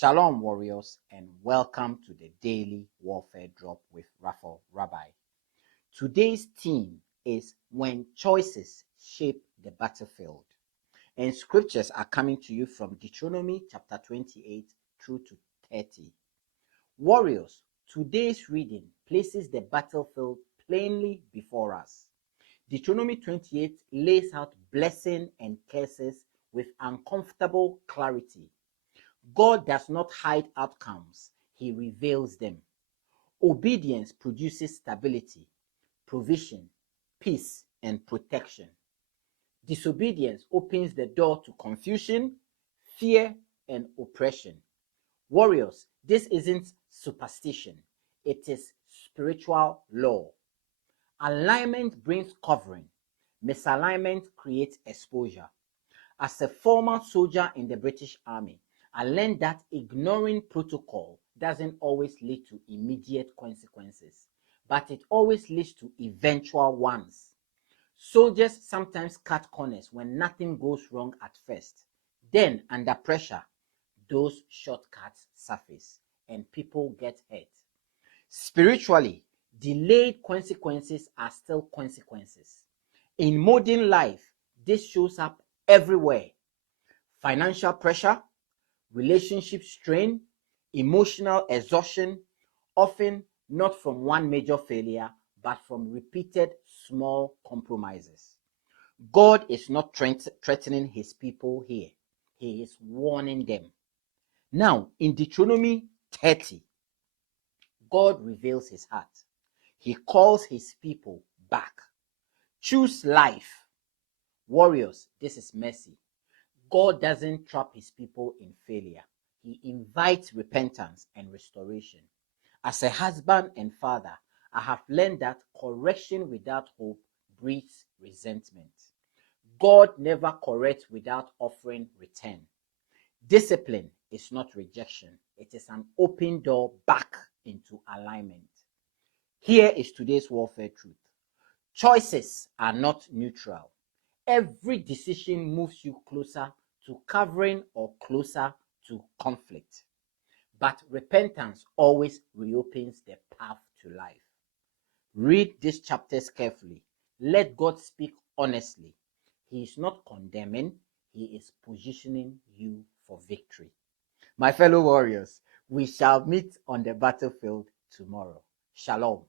Shalom, warriors, and welcome to the Daily Warfare Drop with Raphael, Rabbi. Today's theme is when choices shape the battlefield. And scriptures are coming to you from Deuteronomy chapter 28 through to 30. Warriors, today's reading places the battlefield plainly before us. Deuteronomy 28 lays out blessing and curses with uncomfortable clarity. God does not hide outcomes, he reveals them. Obedience produces stability, provision, peace, and protection. Disobedience opens the door to confusion, fear, and oppression. Warriors, this isn't superstition, it is spiritual law. Alignment brings covering, misalignment creates exposure. As a former soldier in the British Army, I learned that ignoring protocol doesn't always lead to immediate consequences, but it always leads to eventual ones. Soldiers sometimes cut corners when nothing goes wrong at first. Then, under pressure, those shortcuts surface and people get hurt. Spiritually, delayed consequences are still consequences. In modern life, this shows up everywhere. Financial pressure, relationship strain, emotional exhaustion, often not from one major failure, but from repeated small compromises. God is not threatening his people here. He is warning them. Now, in Deuteronomy 30, God reveals his heart. He calls his people back. Choose life. Warriors, this is mercy. God doesn't trap his people in failure. He invites repentance and restoration. As a husband and father, I have learned that correction without hope breeds resentment. God never corrects without offering return. Discipline is not rejection. It is an open door back into alignment. Here is today's warfare truth. Choices are not neutral. Every decision moves you closer to covering or closer to conflict. But repentance always reopens the path to life. Read these chapters carefully. Let God speak honestly. He is not condemning, he is positioning you for victory. My fellow warriors, we shall meet on the battlefield tomorrow. Shalom.